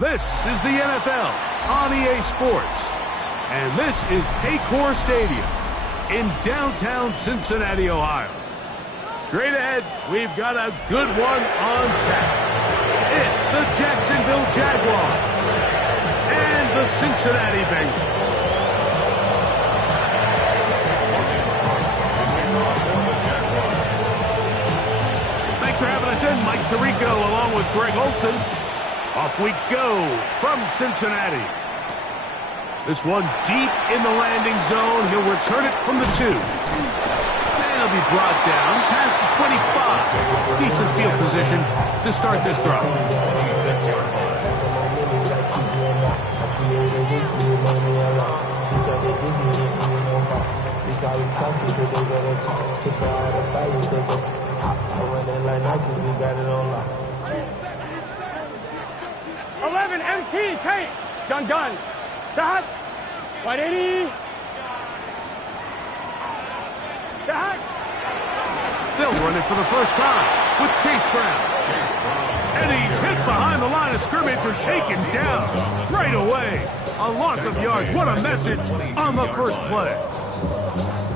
This is the NFL on EA Sports, and this is Paycor Stadium in downtown Cincinnati, Ohio. Straight ahead, we've got a good one on tap. It's the Jacksonville Jaguars and the Cincinnati Bengals. Thanks for having us in, Mike Tirico, along with Greg Olson. Off we go from Cincinnati. This one deep in the landing zone. He'll return it from the 2. And he'll be brought down past the 25. Decent field position to start this drive. MT, Kate, gun, Dad, 180, Dad. They'll run it for the first time with Chase Brown. And he's hit behind the line of scrimmage and shaken down right away. A loss of yards. What a message on the first play.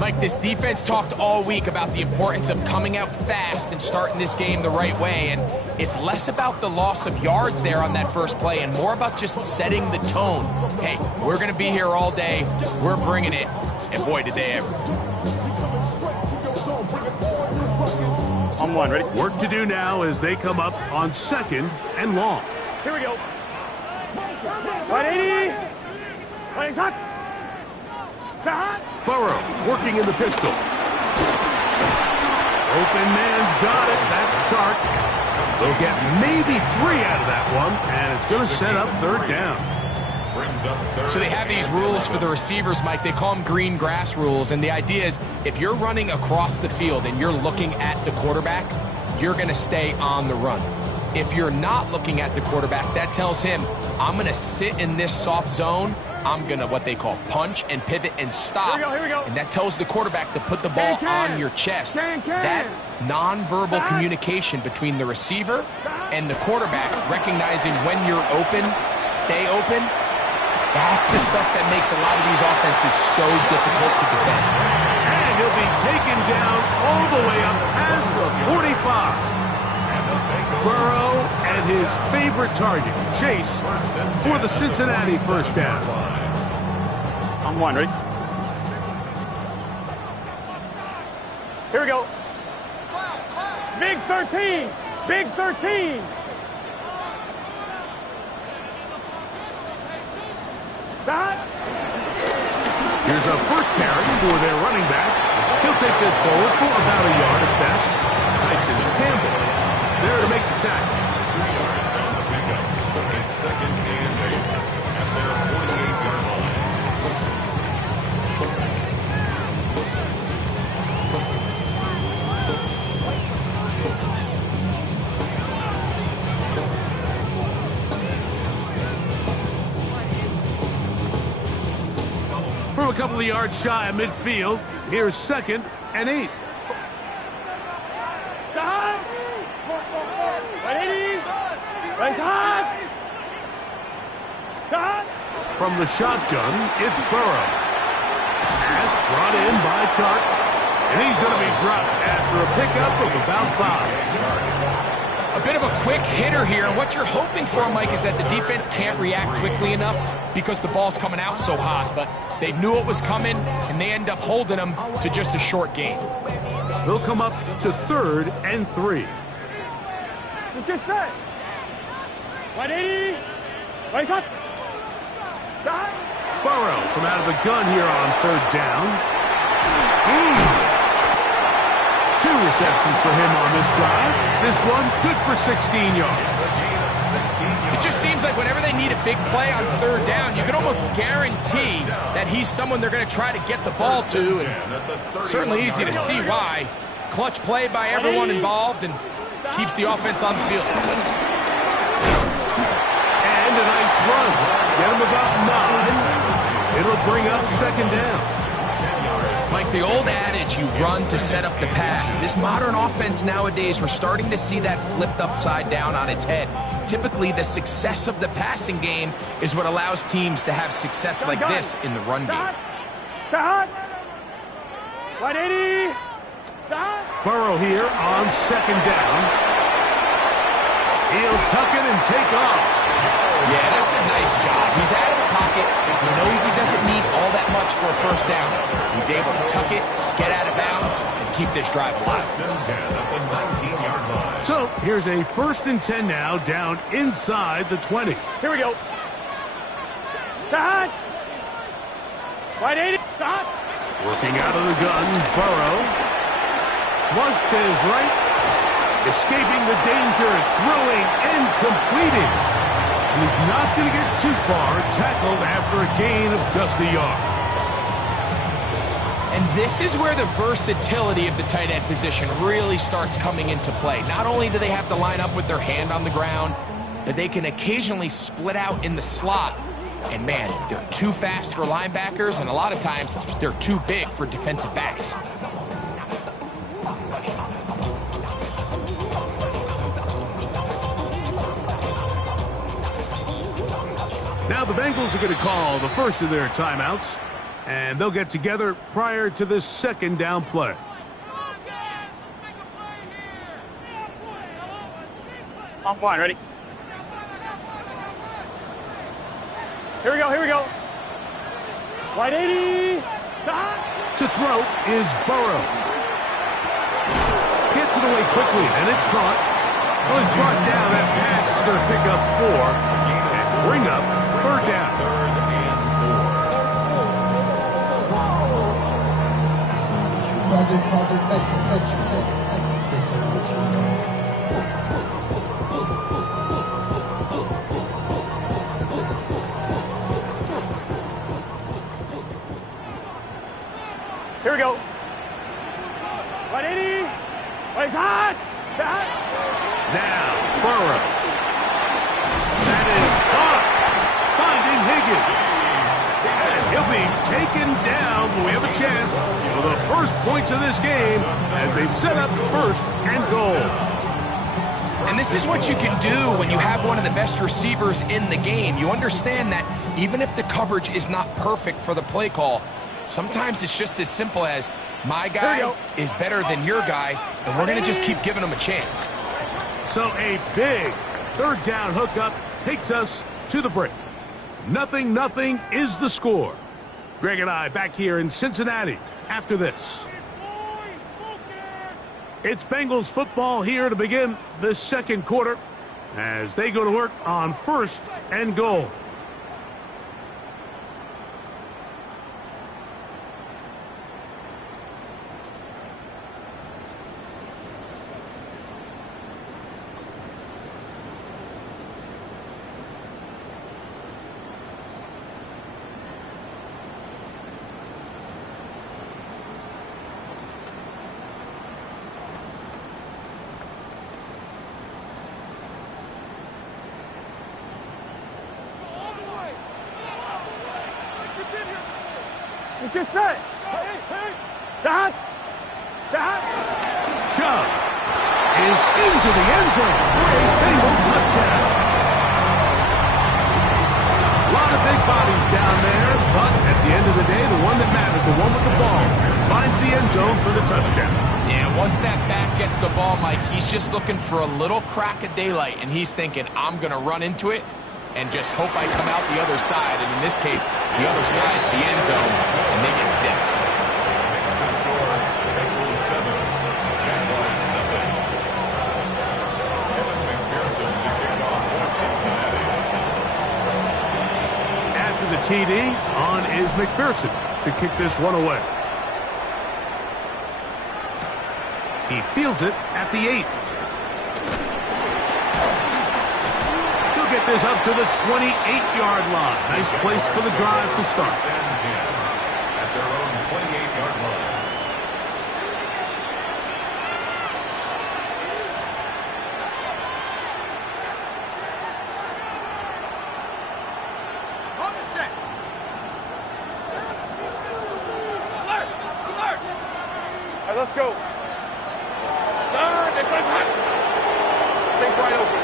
Mike, this defense talked all week about the importance of coming out fast and starting this game the right way, and it's less about the loss of yards there on that first play and more about just setting the tone. Hey, we're going to be here all day. We're bringing it, and boy, did they ever. On one, ready? Work to do now as they come up on 2nd and long. Here we go. 180, 180, hot. Burrow working in the pistol. Open man's got it. That's Chark. They'll get maybe 3 out of that one, and it's going to set up 3rd down. So they have these rules for the receivers, Mike. They call them green grass rules, and the idea is if you're running across the field and you're looking at the quarterback, you're going to stay on the run. If you're not looking at the quarterback, that tells him, I'm going to sit in this soft zone. I'm going to what they call punch and pivot and stop. Here we go. And that tells the quarterback to put the ball on your chest. That nonverbal communication between the receiver and the quarterback, recognizing when you're open, stay open, that's the stuff that makes a lot of these offenses so difficult to defend. And he'll be taken down all the way up past the 45. Burrow and his favorite target, Chase, for the Cincinnati first down. On one, ready? Here we go. Big 13. Big 13. Here's a first carry for their running back. He'll take this forward for about a yard at best. Tyson Campbell there to make the tackle. 2 yards on the pickup. It's 2nd and 8 at their 48-yard line. From a couple of yards shy of midfield, here's 2nd and 8. From the shotgun, it's Burrow. Pass brought in by Chark, and he's going to be dropped after a pickup of about 5. A bit of a quick hitter here, and what you're hoping for, Mike, is that the defense can't react quickly enough because the ball's coming out so hot, but they knew it was coming, and they end up holding them to just a short gain. They'll come up to 3rd and 3. Let's get set. 180. Right shot. Burrow from out of the gun here on 3rd down. 2 receptions for him on this drive. This one good for 16 yards. It just seems like whenever they need a big play on 3rd down, you can almost guarantee that he's someone they're going to try to get the ball to. And certainly easy to see why. Clutch play by everyone involved and keeps the offense on the field. And a nice run. Get him about 9. It'll bring up second down. Like the old adage, you run to set up the pass. This modern offense nowadays, we're starting to see that flipped upside down on its head. Typically, the success of the passing game is what allows teams to have success like this in the run game. Stop. 180. Stop. Burrow here on second down. He'll tuck it and take off. Yeah, that's a nice job. He's out of the pocket. He knows he doesn't need all that much for a first down. He's able to tuck it, get out of bounds, and keep this drive alive. First and 10 at the 19-yard line. So here's a 1st and 10 now, down inside the 20. Here we go. Stop. 180. Stop. Working out of the gun, Burrow. Flush to his right. Escaping the danger, throwing and completing. And he's not going to get too far, tackled after a gain of just a yard. And this is where the versatility of the tight end position really starts coming into play. Not only do they have to line up with their hand on the ground, but they can occasionally split out in the slot. And man, they're too fast for linebackers, and a lot of times they're too big for defensive backs. Now the Bengals are going to call the first of their timeouts, and they'll get together prior to this second down play. On fine, ready? Here we go, here we go. 180. Stop. To throw is Burrow. Gets it away quickly, and it's caught. Well, it's brought down. That pass is going to pick up 4 and bring up third down. Here we go. 180. It's hot. Hot. Now, Burrow. That is caught. Finding Higgins. And he'll be taken down, but we have a chance for the first points of this game as they've set up first and goal. And this is what you can do when you have one of the best receivers in the game. You understand that even if the coverage is not perfect for the play call, sometimes it's just as simple as my guy is better than your guy, and we're going to just keep giving him a chance. So a big third down hookup takes us to the break. 0-0 is the score. Greg and I back here in Cincinnati after this. It's Bengals football here to begin the second quarter as they go to work on first and goal. Let's get set. Dot. Dot. Chubb is into the end zone for a Bengal touchdown. A lot of big bodies down there, but at the end of the day, the one that mattered, the one with the ball, finds the end zone for the touchdown. Yeah, once that back gets the ball, Mike, he's just looking for a little crack of daylight, and he's thinking, I'm going to run into it and just hope I come out the other side. And in this case, the other side's the end zone, and they get 6. Makes the score Bengals 7, Jaguars 0. Kevin McPherson to kick off for Cincinnati. After the TD, on is McPherson to kick this one away. He fields it at the 8. He'll get this up to the 28-yard line. Nice place for the drive to start. First and 10 at their own 28-yard line. let's go. This one's hot. Think right open.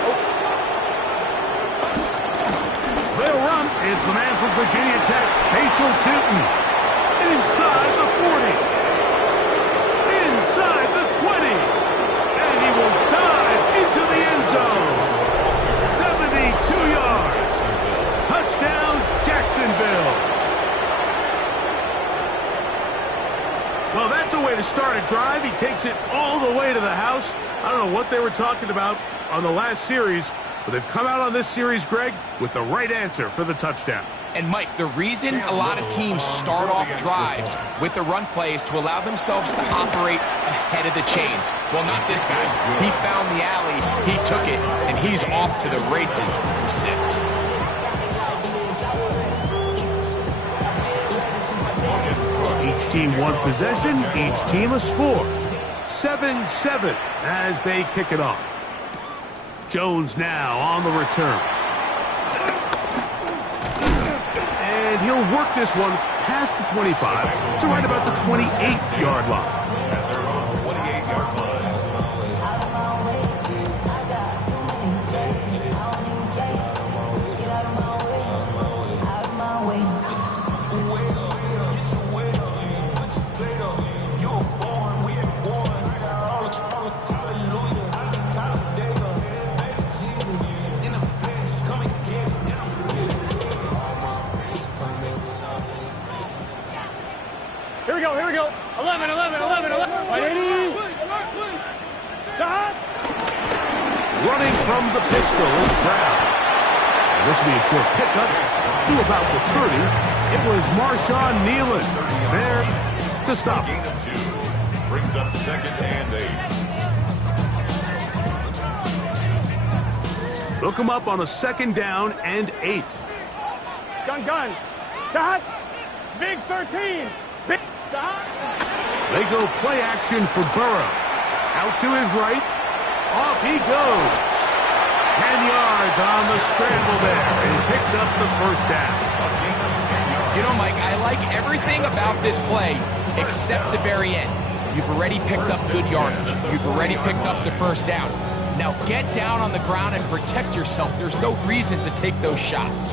They'll run. It's the man from Virginia Tech, Facial Tootin. Inside the 40. Inside the 20. And he will dive into the end zone. 72 yards. Touchdown, Jacksonville. Well, that's a way to start a drive. He takes it all the way to the house. I don't know what they were talking about on the last series, but they've come out on this series, Greg, with the right answer for the touchdown. And, Mike, the reason a lot of teams start off drives with the run play is to allow themselves to operate ahead of the chains. Well, not this guy. He found the alley, he took it, and he's off to the races for 6. Each team one possession, each team a score. 7-7 as they kick it off. Jones now on the return. And he'll work this one past the 25 to right about the 28-yard line. At their own 28-yard line. Here we go. 11. 180. Stop. Running from the pistol is Brown. And this will be a short pickup to about the 30. It was Marshawn Nealon there to stop. Gain of 2. Brings up 2nd and 8. Look him up on a 2nd down and 8. Gun. Stop. Big 13. Big stop. They go play action for Burrow. Out to his right. Off he goes. 10 yards on the scramble there. And he picks up the first down. You know, Mike, I like everything about this play except the very end. You've already picked up good yardage. You've already picked up the first down. Now get down on the ground and protect yourself. There's no reason to take those shots.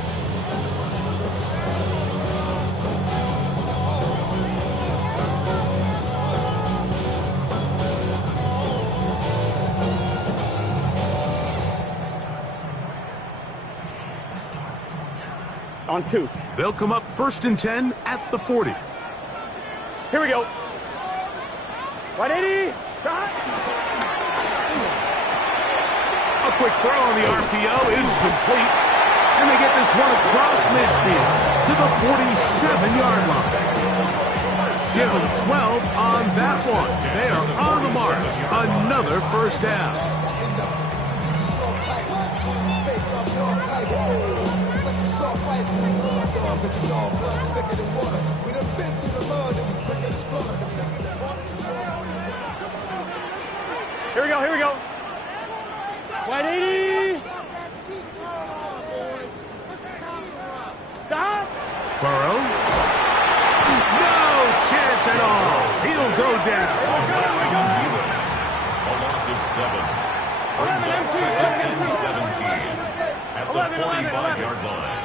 On 2. They'll come up 1st and 10 at the 40. Here we go. 180. Stop. A quick throw on the RPO is complete. And they get this one across midfield to the 47-yard line. Give them 12 on that one. They are on the mark. Another first down. Here we go. 180. Stop. Burrow. No chance at all. He'll go down. A loss of 7. Brings up 2nd and 17. At the 45-yard line.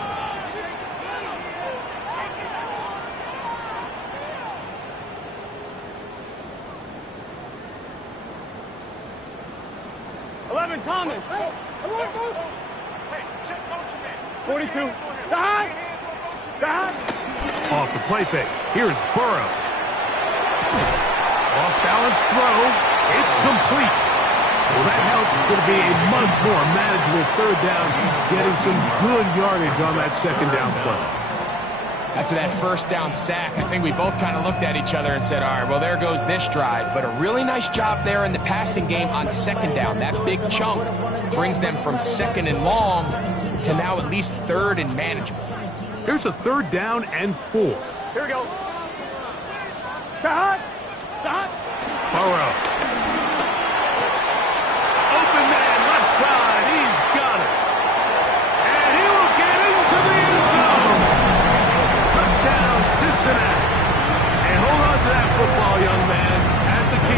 11, Thomas. 42. Stop. Off the play fake. Here's Burrow. Off balance throw. It's complete. Well, that helps. It's going to be a much more manageable 3rd down, getting some good yardage on that 2nd down play. After that first down sack, I think we both kind of looked at each other and said, all right, well, there goes this drive. But a really nice job there in the passing game on 2nd down. That big chunk brings them from 2nd and long to now at least 3rd and manageable. Here's a 3rd down and 4. Here we go. Stop. Burrow. Open man, left side. He's got it. And he will get into the end zone. Touchdown, Cincinnati. And hold on to that football, young man. That's a key.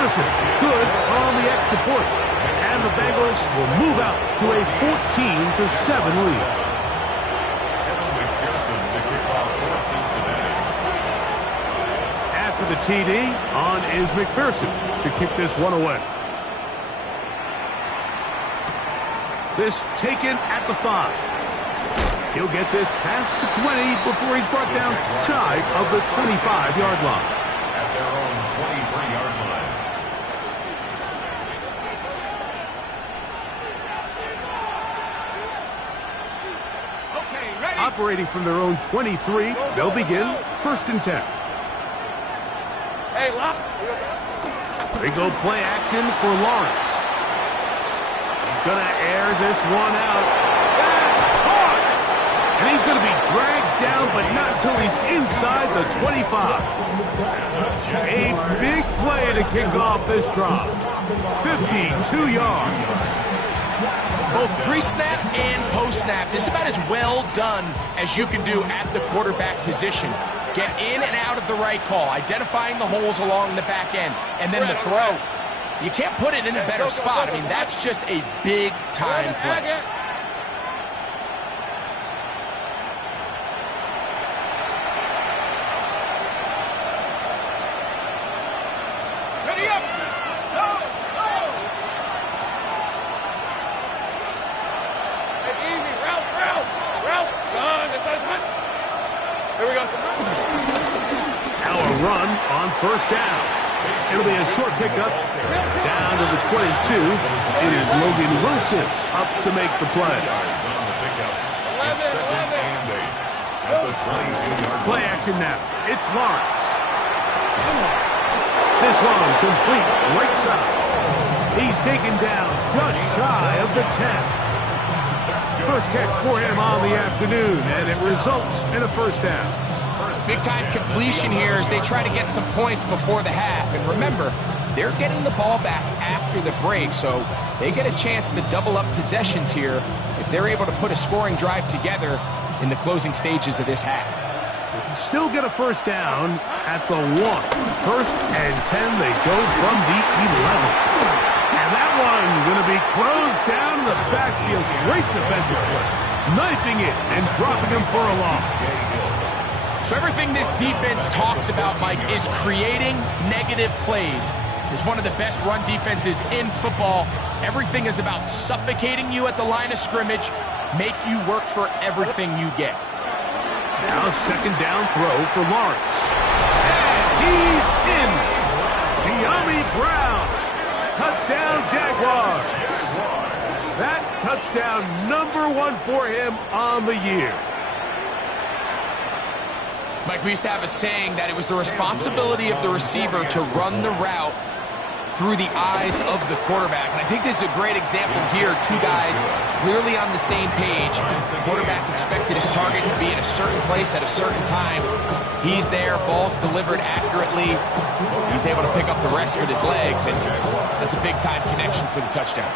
McPherson, good on the extra point. And the Bengals will move out to a 14-7 lead. McPherson to kick off for Cincinnati. After the TD, on is McPherson to kick this one away. This taken at the 5. He'll get this past the 20 before he's brought down shy of the 25-yard line. At their own 23-yard line. Okay, ready? Operating from their own 23, they'll begin 1st and 10. Hey, lock. They go play action for Lawrence. He's going to air this one out. That's caught! And he's going to be dragged down, but not until he's inside the 25. A big play to kick off this drive. 52 yards. Both pre-snap and post-snap. This is about as well done as you can do at the quarterback position. Get in and out of the right call, identifying the holes along the back end, and then the throw. You can't put it in a better spot. I mean, that's just a big-time play. Ready up. Go. It's easy. Route. Here we go. Now a run on 1st down. It'll be a short pickup down to the 22. It is Logan Wilson up to make the play. Yards on the pickup. It's 2nd and 8. At the 22-yard Play line. action now. It's Lawrence. This one complete right side. He's taken down just shy of the 10. First catch for him on the afternoon, and it results in a 1st down. Big-time completion here as they try to get some points before the half. And remember, they're getting the ball back after the break, so they get a chance to double up possessions here if they're able to put a scoring drive together in the closing stages of this half. They can still get a 1st down at the 1. 1st and 10, they go from the 11. And that one going to be closed down in the backfield. Great defensive play. Knifing it and dropping him for a loss. So everything this defense talks about, Mike, is creating negative plays. It's one of the best run defenses in football. Everything is about suffocating you at the line of scrimmage, make you work for everything you get. Now 2nd down throw for Lawrence. And he's in. De'Ami Brown. Touchdown, Jaguars. That touchdown number 1 for him on the year. Mike, we used to have a saying that it was the responsibility of the receiver to run the route through the eyes of the quarterback. And I think this is a great example here. 2 guys clearly on the same page. The quarterback expected his target to be in a certain place at a certain time. He's there, ball's delivered accurately. He's able to pick up the rest with his legs, and that's a big-time connection for the touchdown.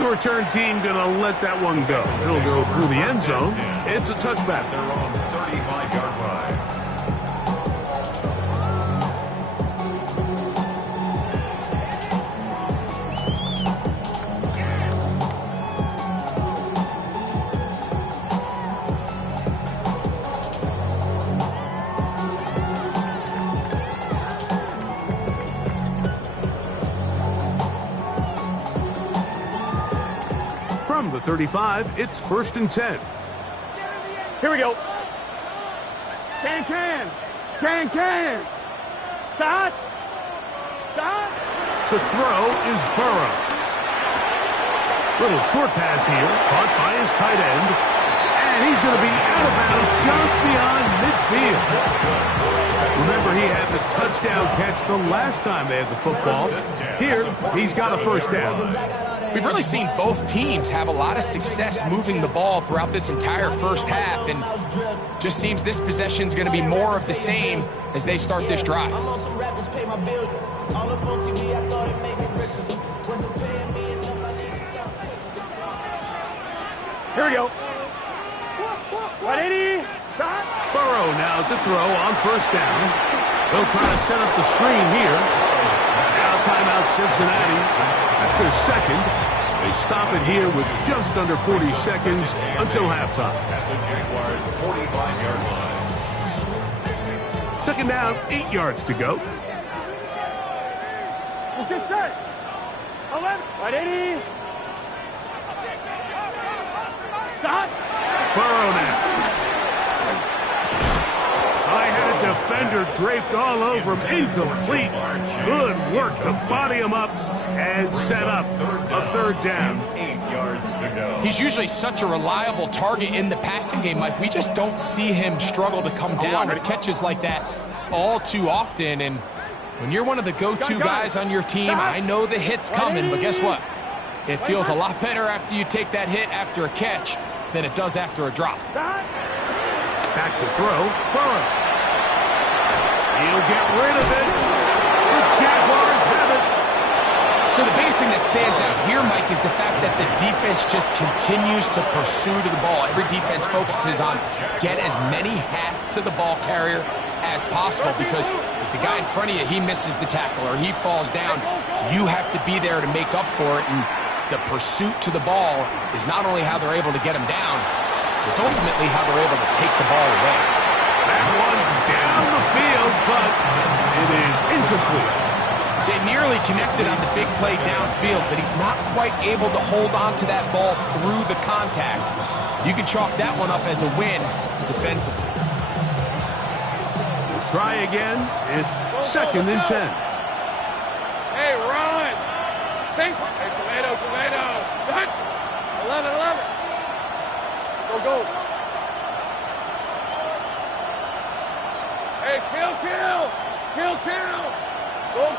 The return team going to let that one go. It'll go through the end zone. It's a touchback. Their own 35-yard line. From the 35, it's 1st and 10. Here we go. Can. Start. To throw is Burrow. Little short pass here, caught by his tight end. And he's going to be out of bounds just beyond midfield. Remember, he had the touchdown catch the last time they had the football. Here, he's got a 1st down. We've really seen both teams have a lot of success moving the ball throughout this entire 1st half, and just seems this possession is going to be more of the same as they start this drive. Here we go. 180. Start. Burrow now to throw on 1st down. They'll try to set up the screen here. Now timeout Cincinnati. That's their second. They stop it here with just under 40 seconds until halftime. At the Jaguars' 45-yard line. Second down, 8 yards to go. Let's get set. 11. Right, 80. Stop. Burrow now. I had a defender draped all over him. Incomplete. Good work to body him up and set up a third down. 8 yards to go. He's usually such a reliable target in the passing game, Mike. We just don't see him struggle to come down with catches like that all too often. And when you're one of the go-to guys on your team, I know the hit's coming, but guess what? It feels a lot better after you take that hit after a catch than it does after a drop. Back to throw. Burrow. He'll get rid of it. The Jaguars have it. So the biggest thing that stands out here, Mike, is the fact that the defense just continues to pursue to the ball. Every defense focuses on get as many hats to the ball carrier as possible, because if the guy in front of you, he misses the tackle or he falls down, you have to be there to make up for it. And the pursuit to the ball is not only how they're able to get him down, it's ultimately how they're able to take the ball away. That one down the field, but it is incomplete. They nearly connected on the big play downfield, but he's not quite able to hold on to that ball through the contact. You can chalk that one up as a win defensively. We'll try again. It's second and 10. Hey, run. Sink. Hey, tomato. Set. 11. Go. Hey, kill.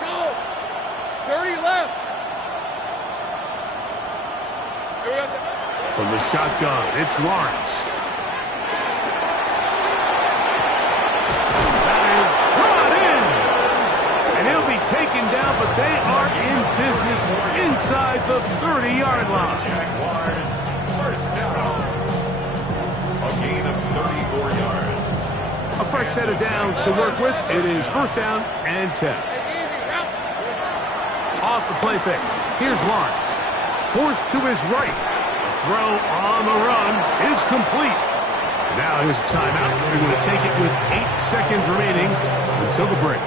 Go. 30 left. Here we go. From the shotgun, it's Lawrence. That is brought in. And he'll be taken down, but they are in business inside the 30-yard line. Jaguars, first down. A gain of 34 yards. A fresh set of downs to work with. It is first down and 10. Off the play fake. Here's Lawrence. Forced to his right. Throw on the run is complete. Now here's a timeout. They're going to take it with 8 seconds remaining until the break.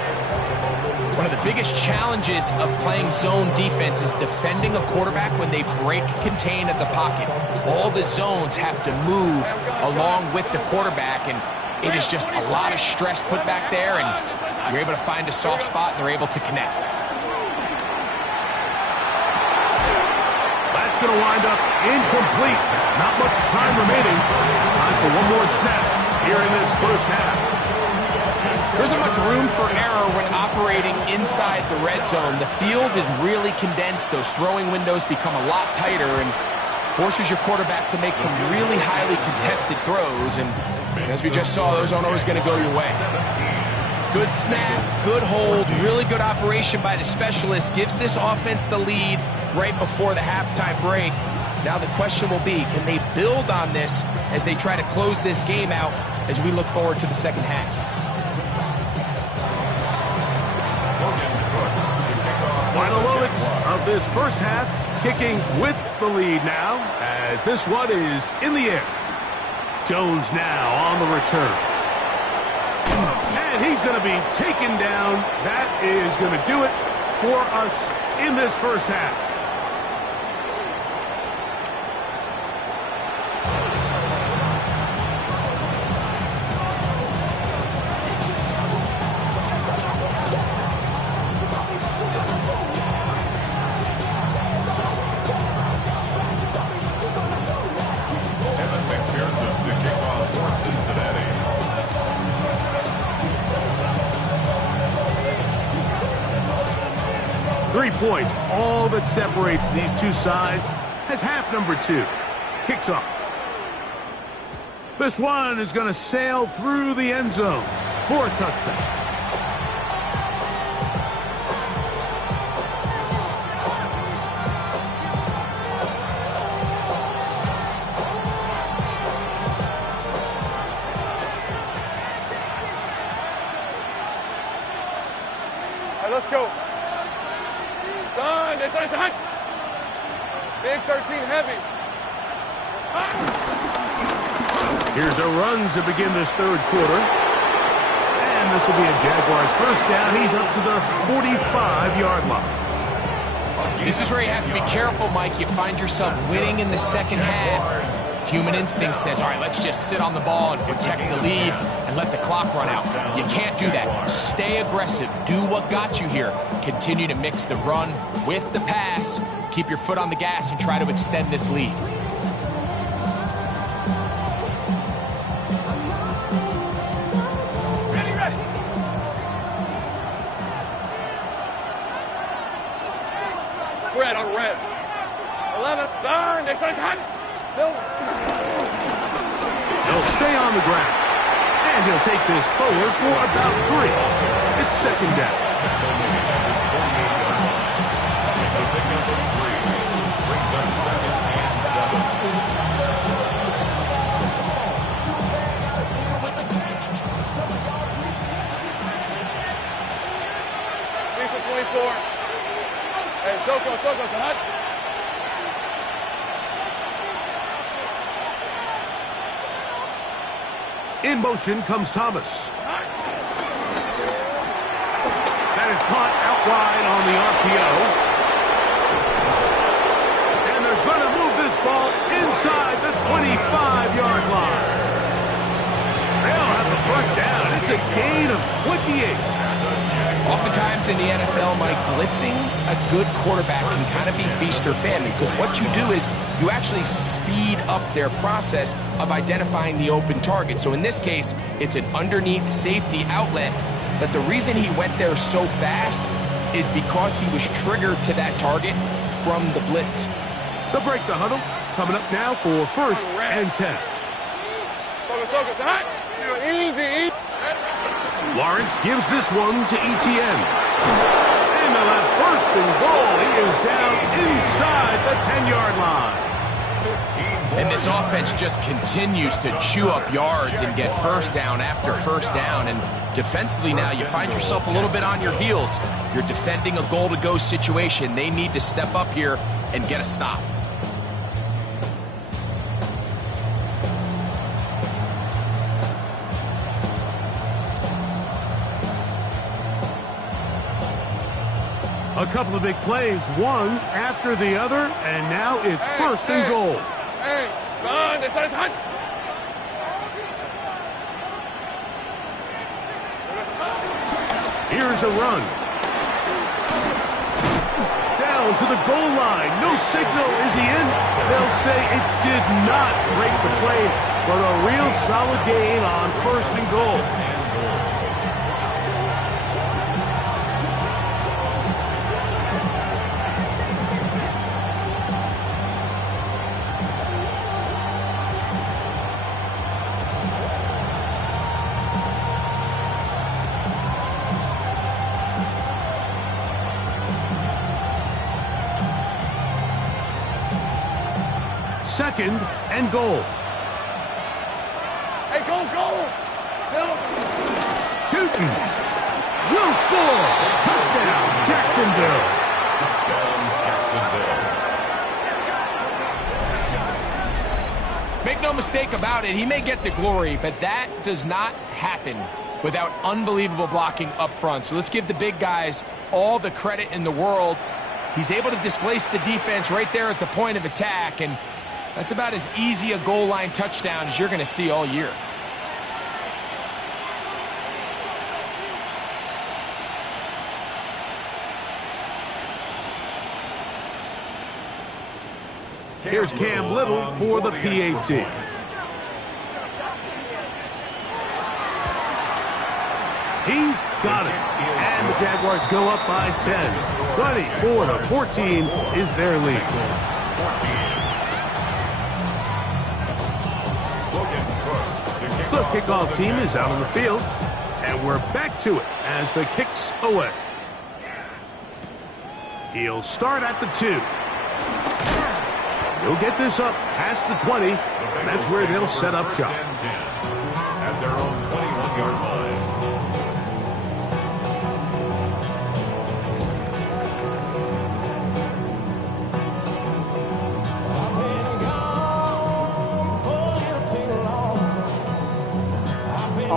One of the biggest challenges of playing zone defense is defending a quarterback when they break contain at the pocket. All the zones have to move along with the quarterback, and it is just a lot of stress put back there, and you're able to find a soft spot, and they're able to connect. That's going to wind up incomplete. Not much time remaining. Time for one more snap here in this first half. There isn't much room for error when operating inside the red zone. The field is really condensed. Those throwing windows become a lot tighter and forces your quarterback to make some really highly contested throws. And as we just saw, those aren't always going to go your way. Good snap, good hold, really good operation by the specialist. Gives this offense the lead right before the halftime break. Now the question will be, can they build on this as they try to close this game out as we look forward to the second half? Final moments of this first half, kicking with the lead now, as this one is in the air. Jones now on the return. And he's going to be taken down. That is going to do it for us in this first half. The kickoff for Cincinnati. 3 points, all that separates these two sides, as half number 2 kicks off. This one is going to sail through the end zone for a touchdown. right, let's go. Son, this side's hot. Big 13 heavy. Here's a run to begin this third quarter. And this will be a Jaguars first down. He's up to the 45-yard line. This is where you have to be careful, Mike. You find yourself winning in the second half. Human instinct says, all right, let's just sit on the ball and protect the lead and let the clock run out. You can't do that. Stay aggressive. Do what got you here. Continue to mix the run with the pass. Keep your foot on the gas and try to extend this lead. Red on red. 11. Darn, this side's hot. Silver. He'll stay on the ground. And he'll take this forward for about 3. It's second down. It's a big number 3. Brings up 2nd and 7. Lisa 24. Hey, Soko's hot. In motion comes Thomas. That is caught out wide on the RPO. And they're going to move this ball inside the 25-yard line. They'll have the first down. It's a gain of 28. Oftentimes in the NFL, Mike, blitzing a good quarterback can kind of be feast or famine, because what you do is you actually speed up their process of identifying the open target. So in this case, it's an underneath safety outlet, but the reason he went there so fast is because he was triggered to that target from the blitz. They'll break the huddle. Coming up now for first and 10. Soko's hot. Easy. Lawrence gives this one to Etienne. And they'll have first and goal. He is down inside the 10-yard line. And this offense just continues to chew up yards and get first down after first down. And defensively now, you find yourself a little bit on your heels. You're defending a goal-to-go situation. They need to step up here and get a stop. A couple of big plays, one after the other, and now it's first and goal. Hey, Ron, this side's hot. Here's a run. Down to the goal line. No signal. Is he in? They'll say it did not break the play, but a real solid gain on first and goal. Second and goal. Hey, go. Shooting. Will score. Touchdown, Jacksonville. Make no mistake about it, he may get the glory, but that does not happen without unbelievable blocking up front. So let's give the big guys all the credit in the world. He's able to displace the defense right there at the point of attack, and that's about as easy a goal line touchdown as you're going to see all year. Here's Cam Little for the PAT. He's got it. And the Jaguars go up by 10. 24-14 is their lead. The kickoff team is out on the field, and we're back to it as the kick's away. He'll start at the 2. He'll get this up past the 20, and that's where they'll set up shop. At their own 21-yard line.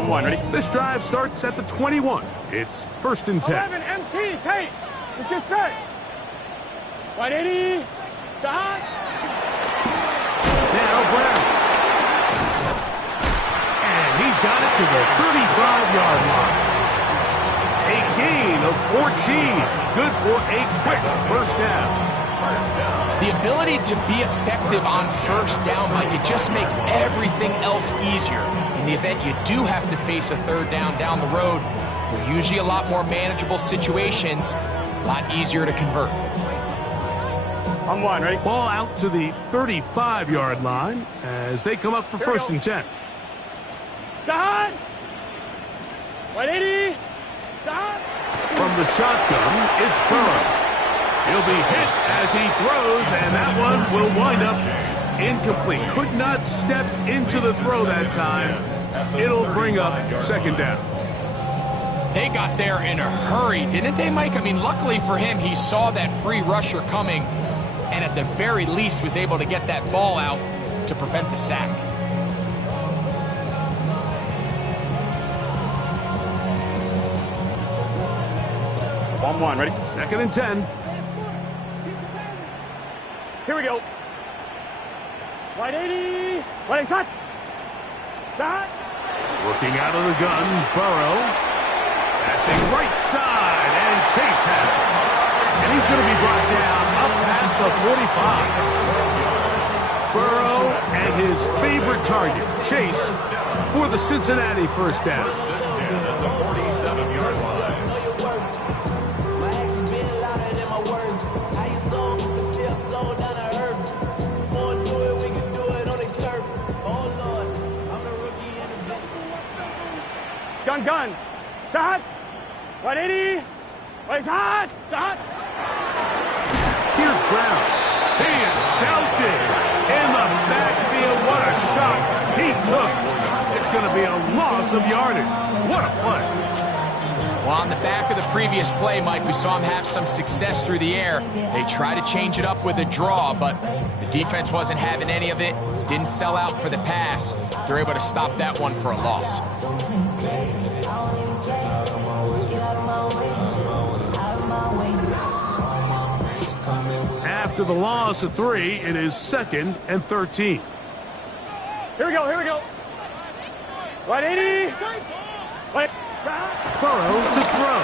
1-1, ready? This drive starts at the 21. It's 1st and 10. 11, MT, Tate. Let's get set. 180. Stop. Now Brown. And he's got it to the 35-yard line. A gain of 14. Good for a quick first down. The ability to be effective on first down, Mike, it just makes everything else easier. In the event you do have to face a third down the road, they're usually a lot more manageable situations, a lot easier to convert. On 1, ready? Ball out to the 35-yard line as they come up for 1st and 10. Stop. 180. Stop. From the shotgun, it's Burrow. He'll be hit as he throws, and that one will wind up incomplete. Could not step into the throw that time. It'll bring up 2nd down. They got there in a hurry, didn't they, Mike? I mean, luckily for him, he saw that free rusher coming, and at the very least was able to get that ball out to prevent the sack. On 1, ready? 2nd and 10. Here we go. 180. 180. Stop. Stop. Working out of the gun, Burrow. Passing right side, and Chase has it. And he's going to be brought down up past the 45. Burrow and his favorite target, Chase, for the Cincinnati first down. 1st and 10 at the 47-yard line. Gun. Start. 180. Wait, start. Start. Here's Brown. He is belted in the backfield. What a shot he took. It's going to be a loss of yardage. What a play. Well, on the back of the previous play, Mike, we saw him have some success through the air. They tried to change it up with a draw, but the defense wasn't having any of it. Didn't sell out for the pass. They're able to stop that one for a loss. After the loss of 3, it is 2nd and 13. Here we go. 180. Wait. Burrow to throw.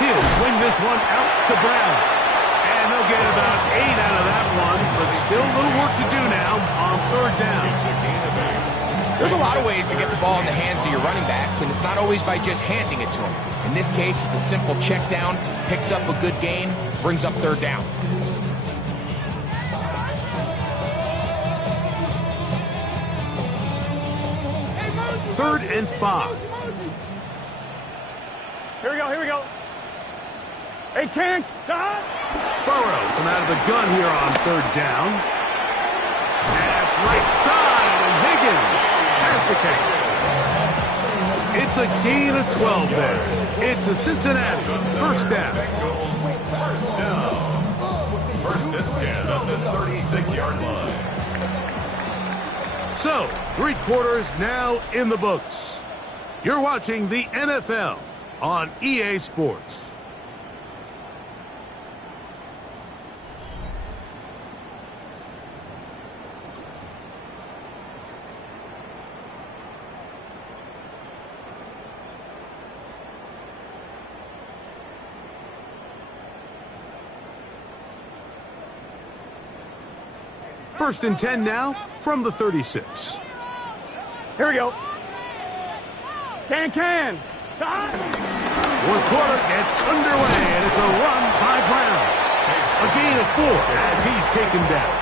He'll swing this one out to Brown. And they'll get about 8 out of that one, but still a little work to do now on 3rd down. There's a lot of ways to get the ball in the hands of your running backs, and it's not always by just handing it to them. In this case, it's a simple check down, picks up a good gain, brings up 3rd down. Third and 5. Here we go. Hey, can't stop. Burrow from out of the gun here on 3rd down. Pass right side, and Higgins has the catch. It's a gain of 12 there. It's a Cincinnati first down. 1st and 10 at the 36-yard line. So, 3 quarters now in the books. You're watching the NFL on EA Sports. First and 10 now from the 36. Here we go. Can. Stop. 4th quarter gets underway, and it's a run by Brown. A gain of 4 as he's taken down.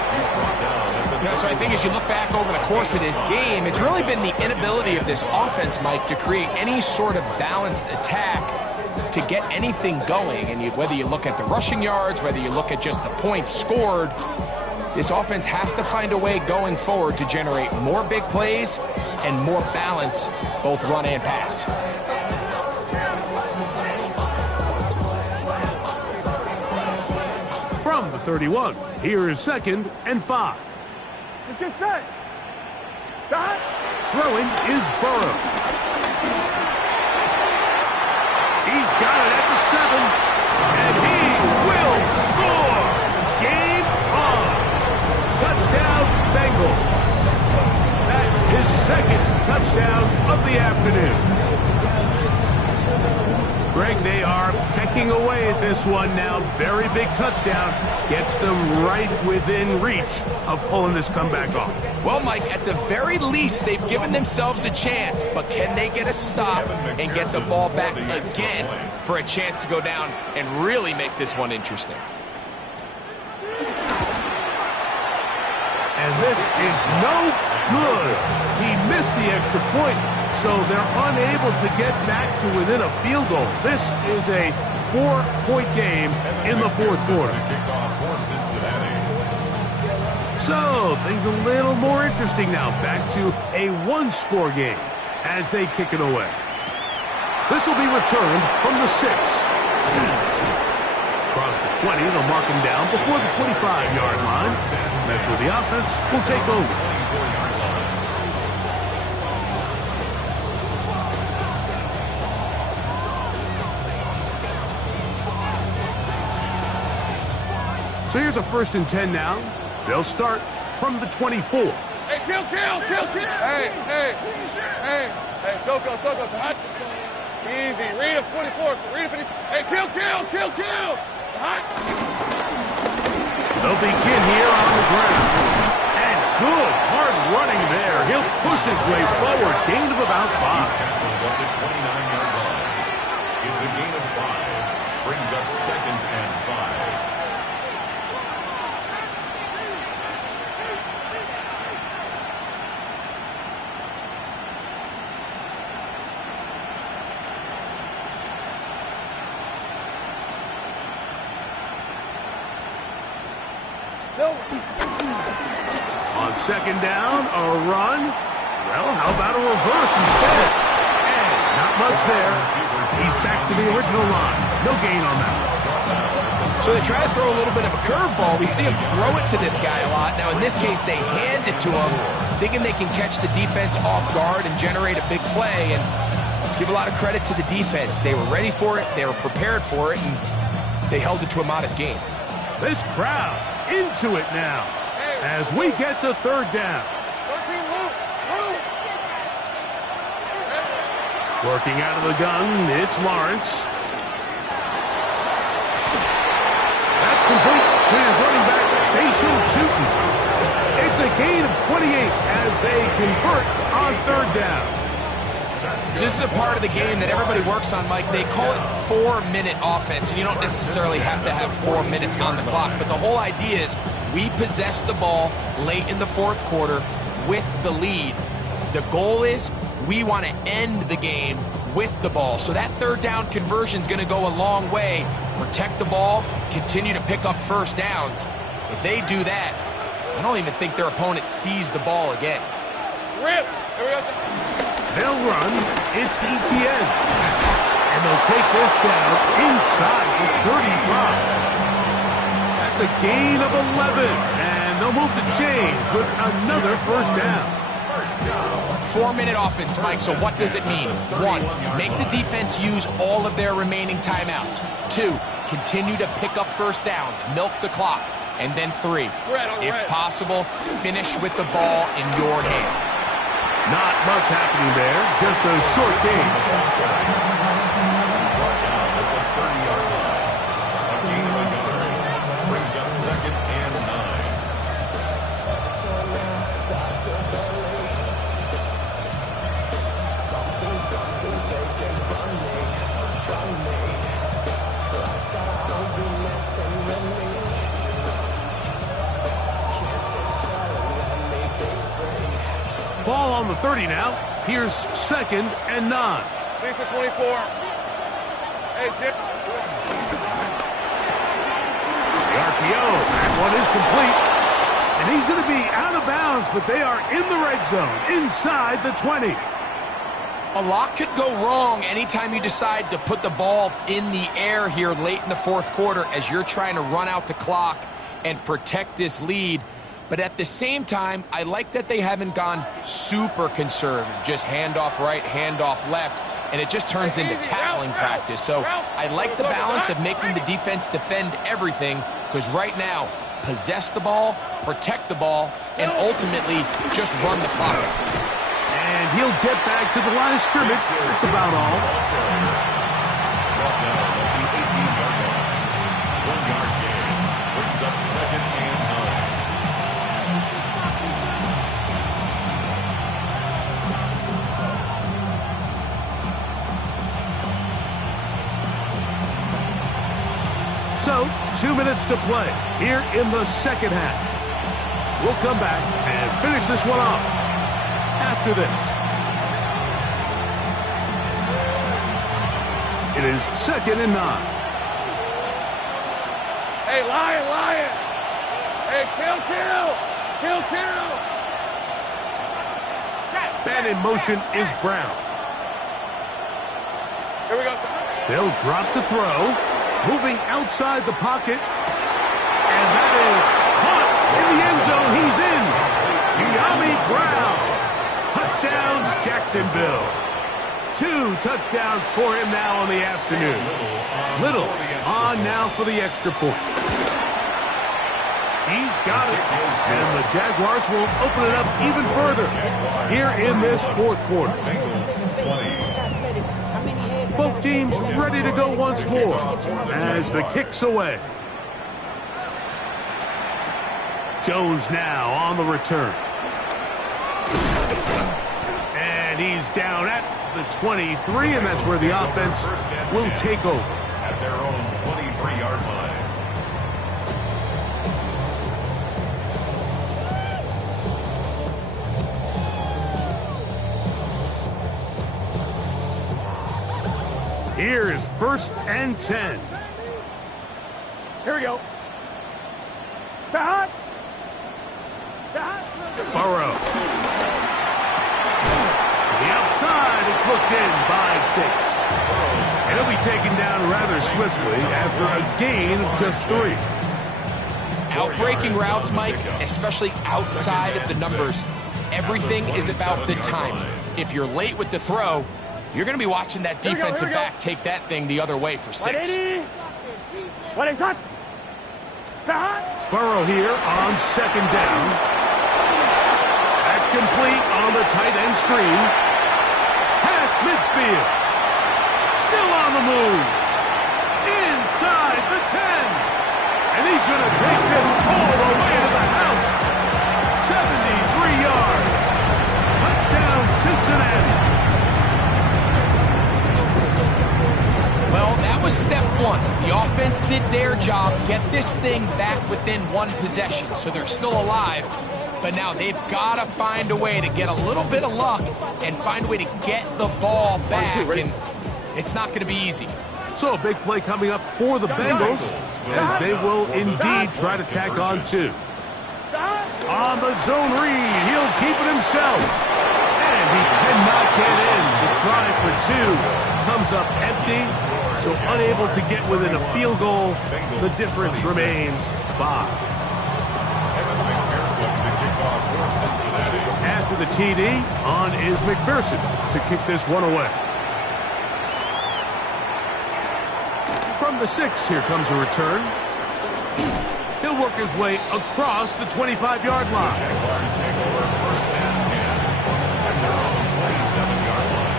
So I think as you look back over the course of this game, it's really been the inability of this offense, Mike, to create any sort of balanced attack to get anything going. And whether you look at the rushing yards, whether you look at just the points scored, this offense has to find a way going forward to generate more big plays and more balance, both run and pass. From the 31, here is 2nd and 5. Let's get set. Stop. Throwing is Burrow. 7, and he will score. Game on. Touchdown, Bengals. That is second touchdown of the afternoon. Greg, they are pecking away at this one now. Very big touchdown. Gets them right within reach of pulling this comeback off. Well, Mike, at the very least, they've given themselves a chance. But can they get a stop and get the ball back again for a chance to go down and really make this one interesting? And this is no good. He missed the extra point, so they're unable to get back to within a field goal. This is a 4-point game in the fourth quarter. So things a little more interesting now. Back to a one-score game as they kick it away. This will be returned from the 6. Across the 20, they'll mark him down before the 25-yard line. That's where the offense will take over. So here's a 1st and 10 now. They'll start from the 24. Hey, kill. Hey, Soko, it's hot. Easy, read a 24, read a 50. Hey, kill. It's hot. They'll begin here on the ground. And good, hard running there. He'll push his way forward. Gain of about 5. Up the 29-yard line. It's a gain of 5. Brings up 2nd and 5. On 2nd down, a run. Well, how about a reverse instead? And not much there. He's back to the original line. No gain on that. So they try to throw a little bit of a curveball. We see him throw it to this guy a lot. Now, in this case, they hand it to him, thinking they can catch the defense off guard and generate a big play. And let's give a lot of credit to the defense. They were ready for it. They were prepared for it. And they held it to a modest gain. This crowd into it now as we get to 3rd down. Working out of the gun, it's Lawrence. That's complete to his running back, Facial Chutin. It's a gain of 28 as they convert on 3rd down. So this is a part of the game that everybody works on, Mike. They call it 4-minute offense, and you don't necessarily have to have 4 minutes on the clock. But the whole idea is we possess the ball late in the fourth quarter with the lead. The goal is we want to end the game with the ball. So that 3rd down conversion is going to go a long way. Protect the ball, continue to pick up 1st downs. If they do that, I don't even think their opponent sees the ball again. Rip! Here we go. They'll run. It's ETN. And they'll take this down inside the 35. That's a gain of 11. And they'll move the chains with another 1st down. 4-minute offense, Mike, so what does it mean? 1, make the defense use all of their remaining timeouts. 2, continue to pick up 1st downs, milk the clock. And then 3, if possible, finish with the ball in your hands. Not much happening there, just a short game. Brings up 2nd and 9. Ball on the 30 now. Here's 2nd and 9. 6 to 24. Hey, Jim. The RPO. That one is complete. And he's going to be out of bounds, but they are in the red zone, inside the 20. A lot could go wrong anytime you decide to put the ball in the air here late in the fourth quarter as you're trying to run out the clock and protect this lead. But at the same time, I like that they haven't gone super conservative, just handoff right, handoff left, and it just turns into tackling practice. So I like the balance of making the defense defend everything, because right now, possess the ball, protect the ball, and ultimately just run the clock out. And he'll get back to the line of scrimmage. That's about all. Brought down at the 18-yard line. 1-yard gain. Brings up 2nd and 9. So, 2 minutes to play here in the second half. We'll come back and finish this one off after this. It is 2nd and 9. Hey, Lion! Hey, kill! Man in motion is Brown. Here we go. They'll drop to throw. Moving outside the pocket. And that is caught in the end zone. He's in. De'Ami Brown. Touchdown, Jacksonville. 2 touchdowns for him now on the afternoon. Little on now for the extra point. He's got it. And the Jaguars will open it up even further here in this fourth quarter. Both teams ready to go once more as the kick's away. Jones now on the return. And he's down at the 23, and that's where the offense will take over. At their own 23-yard line. Here is 1st and 10. Here we go. Back. Burrow. To the outside, it's looked in by Chase. And he'll be taken down rather swiftly after a gain of just 3. Outbreaking routes, Mike, especially outside of the numbers, everything is about the timing. If you're late with the throw, you're going to be watching that defensive back take that thing the other way for 6. What is that? Burrow here on 2nd down. That's complete on the tight end screen. Past midfield. Still on the move. Inside the 10. And he's going to take this all the way to the house. 73 yards. Touchdown, Cincinnati. Well, that was step 1. The offense did their job, get this thing back within 1 possession, so they're still alive. But now they've got to find a way to get a little bit of luck and find a way to get the ball back, and it's not going to be easy. So a big play coming up for the Bengals as they will indeed try to tack on 2. On the zone read, he'll keep it himself. And he cannot get in. The try for 2 comes up empty. So unable to get within a field goal, the difference remains 5. After the TD, on is McPherson to kick this one away. From the 6, here comes a return. He'll work his way across the 25-yard line. Jaguars take over 1st and 10 at their own 27-yard line.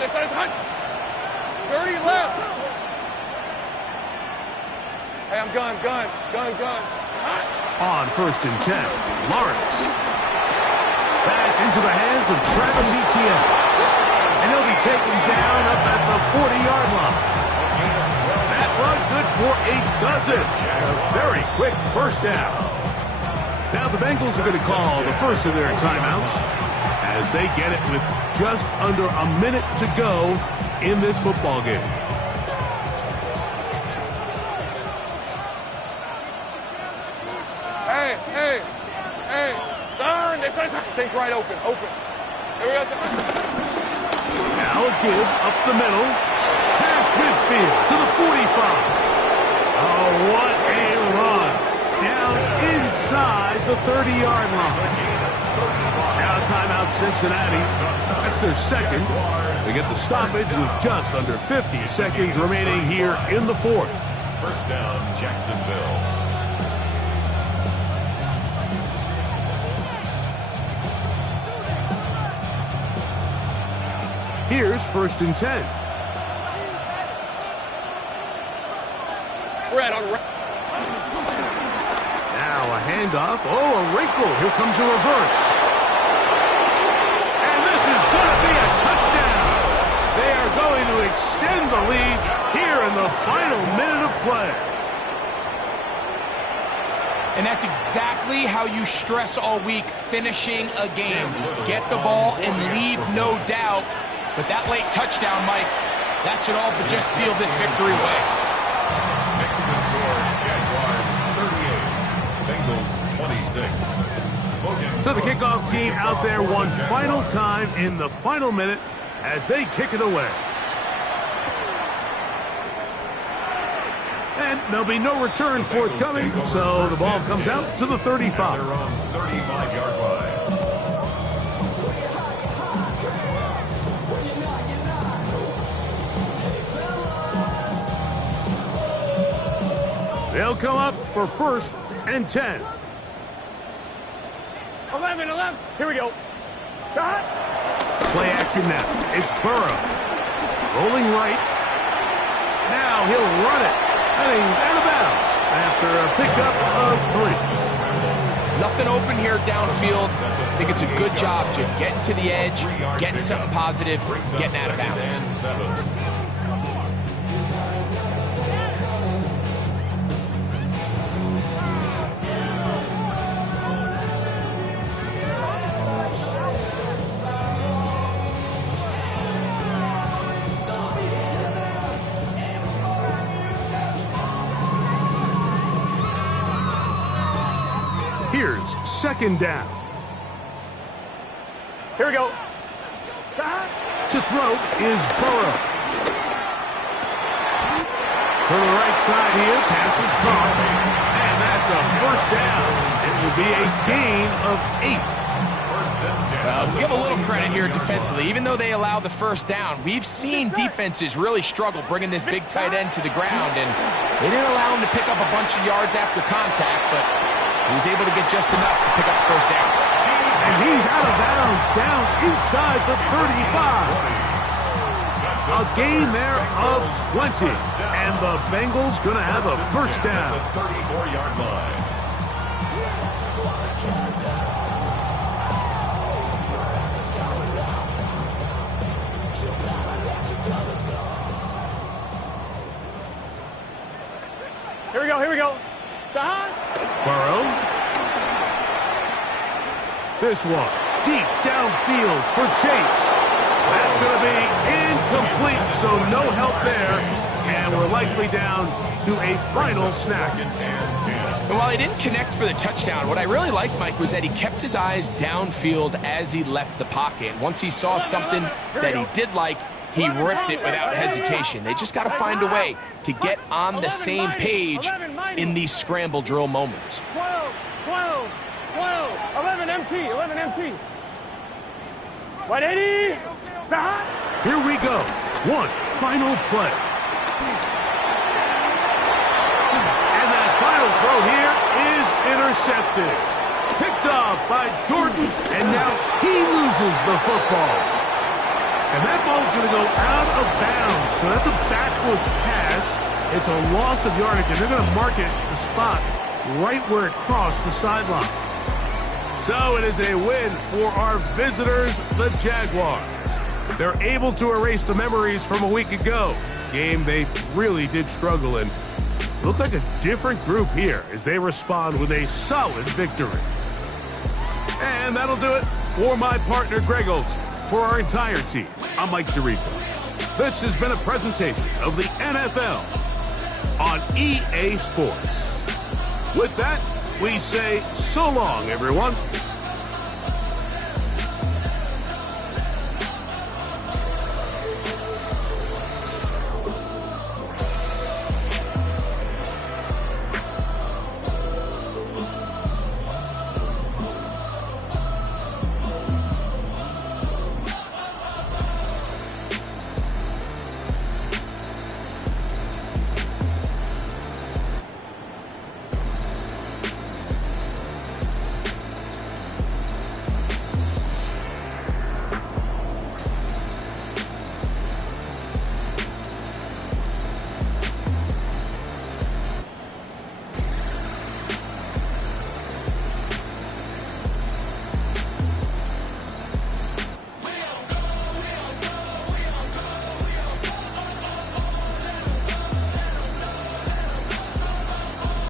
It's 30 left. Hey, I'm gun. On 1st and 10, Lawrence. That's into the hands of Travis Etienne. And he'll be taken down up at the 40-yard line. That run good for a dozen. A very quick first down. Now the Bengals are going to call the first of their timeouts as they get it with just under a minute to go in this football game. Hey, darn, take right open. Here we go. Now a give up the middle. Pass midfield. downfield to the 45. Oh, what a run. Down inside the 30-yard line. Now timeout Cincinnati. That's their second. They get the stoppage with just under 50 seconds remaining here in the fourth. First down, Jacksonville. Here's 1st and 10. Fred on right. Now a handoff. Oh, a wrinkle. Here comes a reverse. And this is going to be a touchdown. They are going to extend the lead here in the final minute of play. And that's exactly how you stress all week, finishing a game. Get the ball and leave no doubt. But that late touchdown, Mike, that should all but just seal this victory away. Makes the score Jaguars 38, Bengals 26. So the kickoff team out there one final time in the final minute as they kick it away. And there'll be no return forthcoming, so the ball comes out to the 35. 35-yard line. They'll come up for 1st and 10. 11. Here we go. Play action now. It's Burrow. Rolling right. Now he'll run it. And he's out of bounds after a pickup of 3. Nothing open here downfield. I think it's a good job just getting to the edge, getting something positive, getting out of bounds. Here's 2nd down. Here we go. To throw is Burrow. To the right side here, pass is caught. And that's a 1st down. It will be a gain of 8. Give a little credit here defensively. Even though they allow the 1st down, we've seen defenses really struggle bringing this big tight end to the ground, and they didn't allow him to pick up a bunch of yards after contact, but he was able to get just enough to pick up the 1st down. And he's out of bounds down inside the 35. A gain there of 20. And the Bengals going to have a 1st down. 34-yard line. Here we go. Burrow. This one deep downfield for Chase. That's going to be incomplete, so no help there. And we're likely down to a final snap. And while he didn't connect for the touchdown, what I really liked, Mike, was that he kept his eyes downfield as he left the pocket. Once he saw something that he did like, he ripped it without hesitation. They just got to find a way to get on the same page in these scramble drill moments. 12. 11 MT. 180. Here we go. One final play. And that final throw here is intercepted. Picked off by Jordan, and now he loses the football. And that ball's going to go out of bounds. So that's a backwards pass. It's a loss of yardage, and they're going to mark it the spot right where it crossed the sideline. So it is a win for our visitors, the Jaguars. They're able to erase the memories from a week ago. Game they really did struggle in. Look like a different group here as they respond with a solid victory. And that'll do it for my partner, Greg Olson. For our entire team, I'm Mike Zirico. This has been a presentation of the NFL on EA Sports. With that, we say so long, everyone.